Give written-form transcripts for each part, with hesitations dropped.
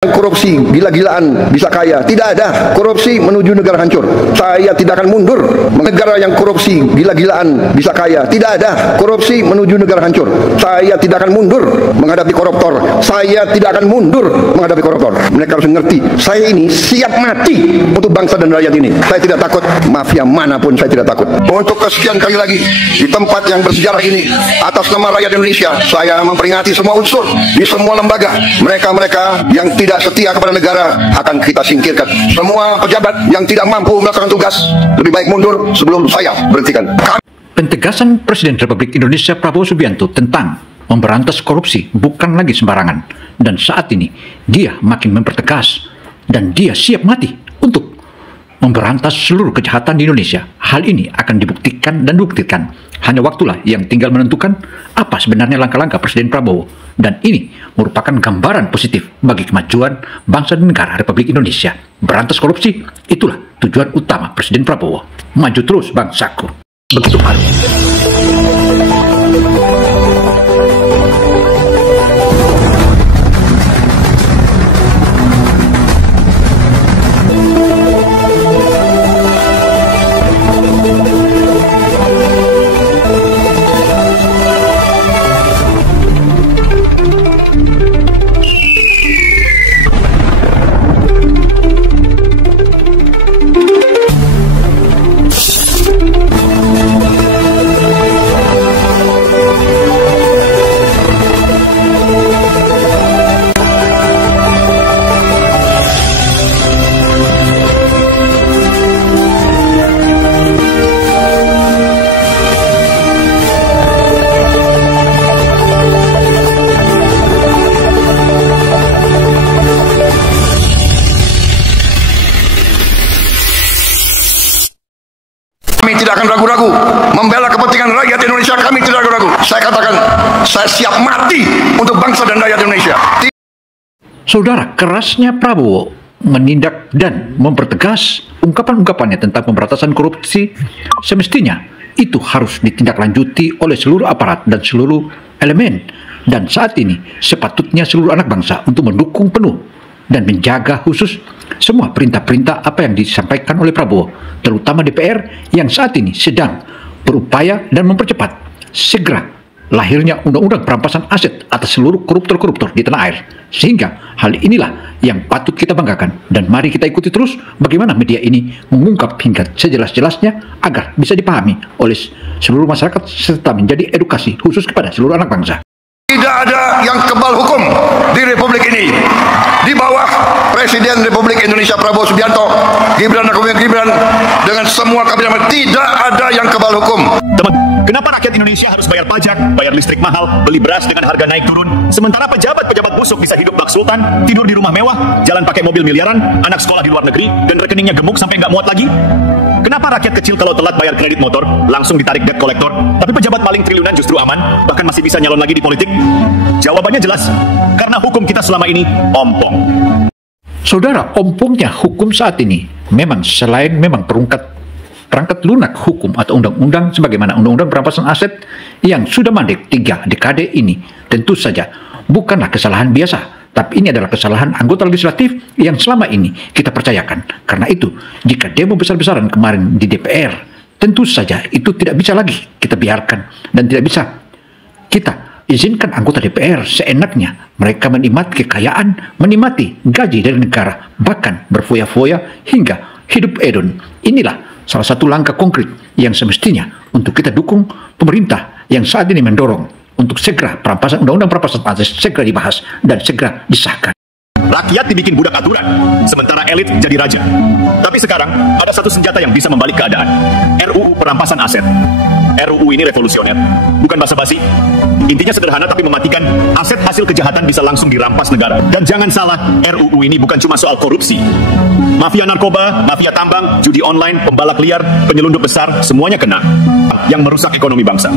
Korupsi, gila-gilaan, bisa kaya. Tidak ada korupsi menuju negara hancur. Saya tidak akan mundur. Negara yang korupsi, gila-gilaan, bisa kaya. Tidak ada korupsi menuju negara hancur. Saya tidak akan mundur menghadapi koruptor. Saya tidak akan mundur menghadapi koruptor. Mereka harus mengerti, saya ini siap mati untuk bangsa dan rakyat ini. Saya tidak takut mafia manapun, saya tidak takut. Untuk kesekian kali lagi di tempat yang bersejarah ini, atas nama rakyat Indonesia, saya memperingati semua unsur di semua lembaga. Mereka-mereka yang tidak setia kepada negara akan kita singkirkan. Semua pejabat yang tidak mampu melaksanakan tugas lebih baik mundur sebelum saya berhentikan. Pentegasan Presiden Republik Indonesia Prabowo Subianto tentang memberantas korupsi bukan lagi sembarangan, dan saat ini dia makin mempertegas dan dia siap mati untuk memberantas seluruh kejahatan di Indonesia. Hal ini akan dibuktikan dan dibuktikan. Hanya waktulah yang tinggal menentukan apa sebenarnya langkah-langkah Presiden Prabowo. Dan ini merupakan gambaran positif bagi kemajuan bangsa dan negara Republik Indonesia. Berantas korupsi, itulah tujuan utama Presiden Prabowo. Maju terus bangsaku. Begitu harus. Kami tidak akan ragu-ragu membela kepentingan rakyat Indonesia. Kami tidak ragu-ragu. Saya katakan, saya siap mati untuk bangsa dan rakyat Indonesia. Saudara, kerasnya Prabowo menindak dan mempertegas ungkapan-ungkapannya tentang pemberantasan korupsi semestinya itu harus ditindaklanjuti oleh seluruh aparat dan seluruh elemen. Dan saat ini sepatutnya seluruh anak bangsa untuk mendukung penuh dan menjaga khusus semua perintah-perintah apa yang disampaikan oleh Prabowo, terutama DPR yang saat ini sedang berupaya dan mempercepat segera lahirnya undang-undang perampasan aset atas seluruh koruptor-koruptor di tanah air. Sehingga hal inilah yang patut kita banggakan, dan mari kita ikuti terus bagaimana media ini mengungkap hingga sejelas-jelasnya agar bisa dipahami oleh seluruh masyarakat serta menjadi edukasi khusus kepada seluruh anak bangsa. Tidak ada yang kebal hukum di Republik ini. Di bawah Presiden Republik Indonesia Prabowo Subianto, Gibran dengan semua kabinet, tidak ada yang kebal hukum. Teman, kenapa rakyat Indonesia harus bayar pajak, bayar listrik mahal, beli beras dengan harga naik turun, sementara pejabat-pejabat busuk bisa hidup bak sultan, tidur di rumah mewah, jalan pakai mobil miliaran, anak sekolah di luar negeri, dan rekeningnya gemuk sampai nggak muat lagi? Kenapa rakyat kecil kalau telat bayar kredit motor, langsung ditarik debt collector, tapi pejabat maling triliunan justru aman, bahkan masih bisa nyalon lagi di politik? Jawabannya jelas, karena hukum kita selama ini ompong. Saudara, ompongnya hukum saat ini memang selain memang perangkat lunak hukum atau undang-undang sebagaimana undang-undang perampasan aset yang sudah mandek 3 dekade ini, tentu saja bukanlah kesalahan biasa, tapi ini adalah kesalahan anggota legislatif yang selama ini kita percayakan. Karena itu, jika demo besar-besaran kemarin di DPR, tentu saja itu tidak bisa lagi kita biarkan dan tidak bisa kita izinkan anggota DPR seenaknya mereka menikmati kekayaan, menikmati gaji dari negara, bahkan berfoya-foya hingga hidup hedon. Inilah salah satu langkah konkret yang semestinya untuk kita dukung pemerintah yang saat ini mendorong untuk segera undang-undang perampasan aset segera dibahas dan segera disahkan. Rakyat dibikin budak aturan, sementara elit jadi raja. Tapi sekarang ada satu senjata yang bisa membalik keadaan. RUU perampasan aset. RUU ini revolusioner, bukan basa-basi. Intinya sederhana tapi mematikan. Aset hasil kejahatan bisa langsung dirampas negara. Dan jangan salah, RUU ini bukan cuma soal korupsi. Mafia narkoba, mafia tambang, judi online, pembalap liar, penyelundup besar, semuanya kena. Yang merusak ekonomi bangsa.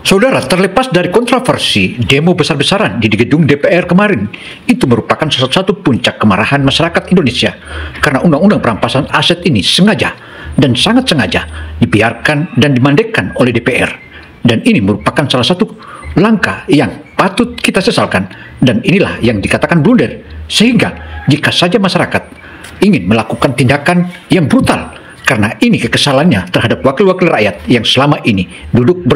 Saudara, terlepas dari kontroversi demo besar-besaran di gedung DPR kemarin, itu merupakan salah satu puncak kemarahan masyarakat Indonesia karena undang-undang perampasan aset ini sengaja dan sangat sengaja dibiarkan dan dimandekkan oleh DPR. Dan ini merupakan salah satu langkah yang patut kita sesalkan, dan inilah yang dikatakan blunder Sehingga jika saja masyarakat ingin melakukan tindakan yang brutal karena ini kekesalannya terhadap wakil-wakil rakyat yang selama ini duduk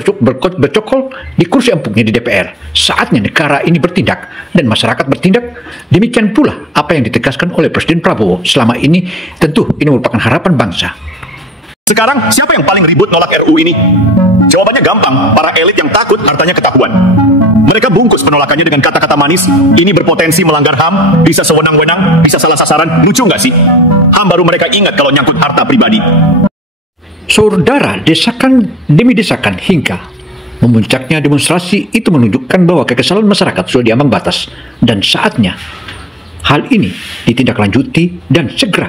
bercokol di kursi empuknya di DPR, saatnya negara ini bertindak dan masyarakat bertindak. Demikian pula apa yang ditegaskan oleh Presiden Prabowo selama ini. Tentu ini merupakan harapan bangsa. Sekarang, siapa yang paling ribut nolak RUU ini? Jawabannya gampang, para elit yang takut hartanya ketahuan. Mereka bungkus penolakannya dengan kata-kata manis, ini berpotensi melanggar HAM, bisa sewenang-wenang, bisa salah sasaran. Lucu nggak sih? HAM baru mereka ingat kalau nyangkut harta pribadi. Saudara, desakan demi desakan hingga memuncaknya demonstrasi itu menunjukkan bahwa kekesalan masyarakat sudah diambang batas. Dan saatnya hal ini ditindaklanjuti dan segera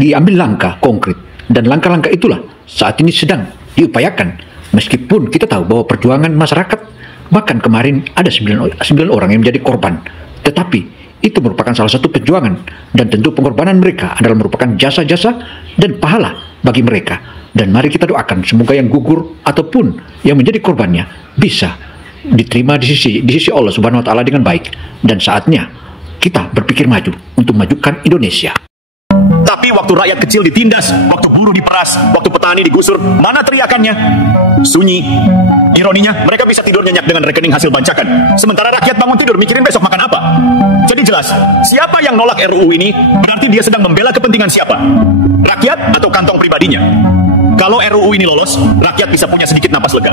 diambil langkah konkret. Dan langkah-langkah itulah saat ini sedang diupayakan. Meskipun kita tahu bahwa perjuangan masyarakat, bahkan kemarin ada 9 orang yang menjadi korban. Tetapi itu merupakan salah satu perjuangan. Dan tentu pengorbanan mereka adalah merupakan jasa-jasa dan pahala bagi mereka. Dan mari kita doakan semoga yang gugur ataupun yang menjadi korbannya bisa diterima di sisi Allah Subhanahu wa Ta'ala dengan baik. Dan saatnya kita berpikir maju untuk memajukan Indonesia. Tapi waktu rakyat kecil ditindas, waktu buruh diperas, waktu petani digusur, mana teriakannya? Sunyi. Ironinya, mereka bisa tidur nyenyak dengan rekening hasil bancakan. Sementara rakyat bangun tidur mikirin besok makan apa. Jadi jelas, siapa yang nolak RUU ini, berarti dia sedang membela kepentingan siapa? Rakyat atau kantong pribadinya? Kalau RUU ini lolos, rakyat bisa punya sedikit napas lega.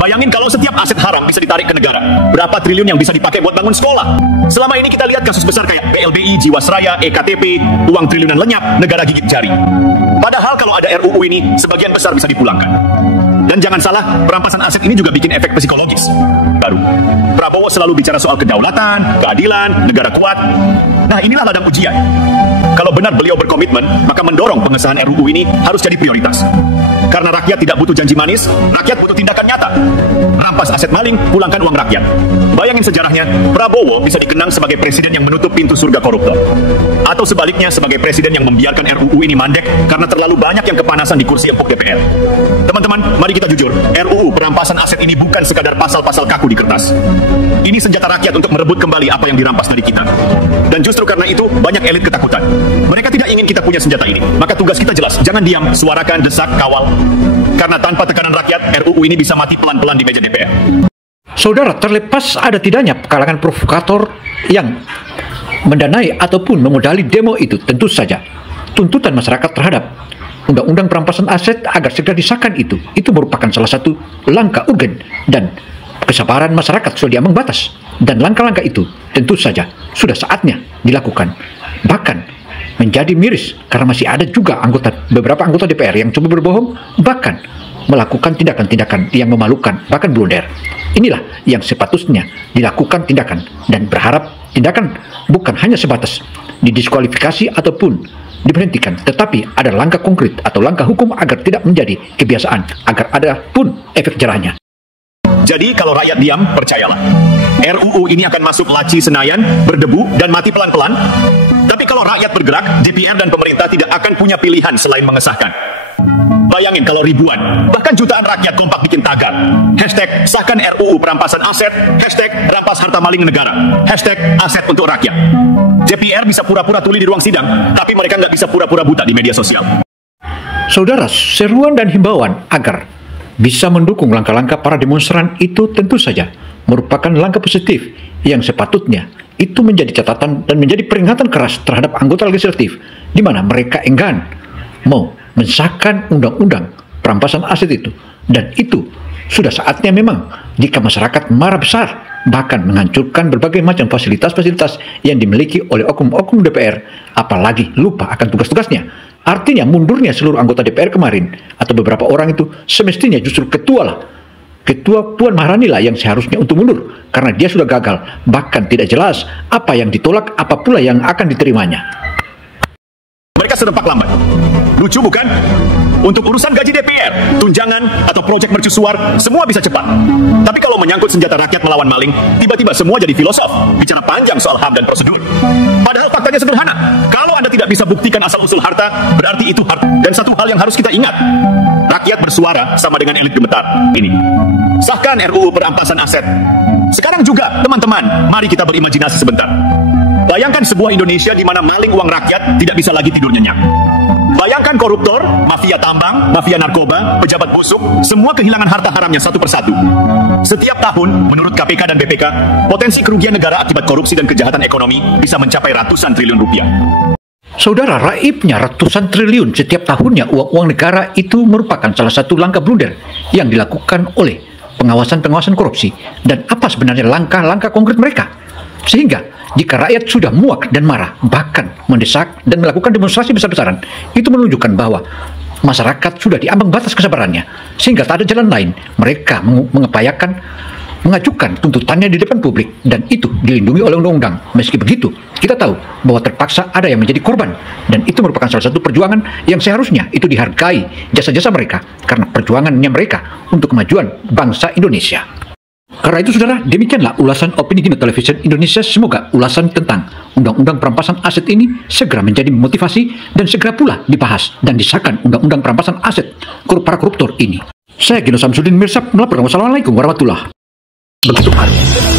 Bayangin kalau setiap aset haram bisa ditarik ke negara. Berapa triliun yang bisa dipakai buat bangun sekolah? Selama ini kita lihat kasus besar kayak PLBI, Jiwasraya, EKTP, uang triliunan lenyap, negara gigit jari. Padahal kalau ada RUU ini, sebagian besar bisa dipulangkan. Dan jangan salah, perampasan aset ini juga bikin efek psikologis baru. Prabowo selalu bicara soal kedaulatan, keadilan, negara kuat. Nah, inilah ladang ujian. Kalau benar beliau berkomitmen, maka mendorong pengesahan RUU ini harus jadi prioritas. Karena rakyat tidak butuh janji manis, rakyat butuh tindakan nyata. Rampas aset maling, pulangkan uang rakyat. Bayangin sejarahnya, Prabowo bisa dikenang sebagai presiden yang menutup pintu surga koruptor. Atau sebaliknya, sebagai presiden yang membiarkan RUU ini mandek karena terlalu banyak yang kepanasan di kursi empuk DPR. Teman-teman, mari kita jujur, RUU perampasan aset ini bukan sekadar pasal-pasal kaku di kertas. Ini senjata rakyat untuk merebut kembali apa yang dirampas dari kita. Dan justru karena itu, banyak elit ketakutan. Mereka tidak ingin kita punya senjata ini. Maka tugas kita jelas, jangan diam, suarakan, desak, kawal. Karena tanpa tekanan rakyat, RUU ini bisa mati pelan-pelan di meja DPR. Saudara, terlepas ada tidaknya kalangan provokator yang mendanai ataupun memodali demo itu, tentu saja tuntutan masyarakat terhadap undang-undang perampasan aset agar segera disahkan itu merupakan salah satu langkah urgen dan kesabaran masyarakat sudah diambang batas. Dan langkah-langkah itu tentu saja sudah saatnya dilakukan. Bahkan menjadi miris karena masih ada juga beberapa anggota DPR yang coba berbohong, bahkan melakukan tindakan-tindakan yang memalukan, bahkan blunder. Inilah yang sepatutnya dilakukan tindakan, dan berharap tindakan bukan hanya sebatas didiskualifikasi ataupun diberhentikan, tetapi ada langkah konkret atau langkah hukum agar tidak menjadi kebiasaan, agar ada pun efek jerahnya. Jadi kalau rakyat diam, percayalah, RUU ini akan masuk laci Senayan, berdebu, dan mati pelan-pelan. Tapi kalau rakyat bergerak, DPR dan pemerintah tidak akan punya pilihan selain mengesahkan. Bayangin kalau ribuan, bahkan jutaan rakyat kompak bikin tagar. Hashtag sahkan RUU perampasan aset, hashtag rampas harta maling negara, hashtag aset untuk rakyat. DPR bisa pura-pura tuli di ruang sidang, tapi mereka nggak bisa pura-pura buta di media sosial. Saudara, seruan dan himbauan agar bisa mendukung langkah-langkah para demonstran itu tentu saja merupakan langkah positif yang sepatutnya itu menjadi catatan dan menjadi peringatan keras terhadap anggota legislatif di mana mereka enggan mau mensahkan undang-undang perampasan aset itu. Dan itu sudah saatnya memang jika masyarakat marah besar, bahkan menghancurkan berbagai macam fasilitas-fasilitas yang dimiliki oleh oknum-oknum DPR, apalagi lupa akan tugas-tugasnya. Artinya mundurnya seluruh anggota DPR kemarin atau beberapa orang itu semestinya justru Ketua Puan Maharani lah yang seharusnya untuk mundur karena dia sudah gagal, bahkan tidak jelas apa yang ditolak, apa pula yang akan diterimanya. Mereka serempak lambat. Lucu bukan? Untuk urusan gaji DPR, tunjangan, atau proyek mercusuar, semua bisa cepat. Tapi kalau menyangkut senjata rakyat melawan maling, tiba-tiba semua jadi filosof, bicara panjang soal HAM dan prosedur. Padahal faktanya sederhana. Kalau Anda tidak bisa buktikan asal-usul harta, berarti itu harta. Dan satu hal yang harus kita ingat, rakyat bersuara sama dengan elit gemetar ini. Sahkan RUU perampasan aset. Sekarang juga, teman-teman, mari kita berimajinasi sebentar. Bayangkan sebuah Indonesia di mana maling uang rakyat tidak bisa lagi tidur nyenyak. Bayangkan koruptor, mafia tambang, mafia narkoba, pejabat busuk, semua kehilangan harta haramnya satu persatu. Setiap tahun, menurut KPK dan BPK, potensi kerugian negara akibat korupsi dan kejahatan ekonomi bisa mencapai ratusan triliun rupiah. Saudara, raibnya ratusan triliun setiap tahunnya uang negara itu merupakan salah satu langkah blunder yang dilakukan oleh pengawasan korupsi. Dan apa sebenarnya langkah-langkah konkret mereka? Sehingga jika rakyat sudah muak dan marah, bahkan mendesak dan melakukan demonstrasi besar-besaran, itu menunjukkan bahwa masyarakat sudah di ambang batas kesabarannya, sehingga tak ada jalan lain. Mereka mengajukan tuntutannya di depan publik, dan itu dilindungi oleh undang-undang. Meski begitu, kita tahu bahwa terpaksa ada yang menjadi korban, dan itu merupakan salah satu perjuangan yang seharusnya itu dihargai jasa-jasa mereka, karena perjuangannya mereka untuk kemajuan bangsa Indonesia. Karena itu, saudara, demikianlah ulasan Opini Gino Television Indonesia. Semoga ulasan tentang Undang-Undang Perampasan Aset ini segera menjadi motivasi dan segera pula dibahas dan disahkan Undang-Undang Perampasan Aset para koruptor ini. Saya Gino Samsudin Mirsad melaporkan. Wassalamualaikum warahmatullahi wabarakatuh.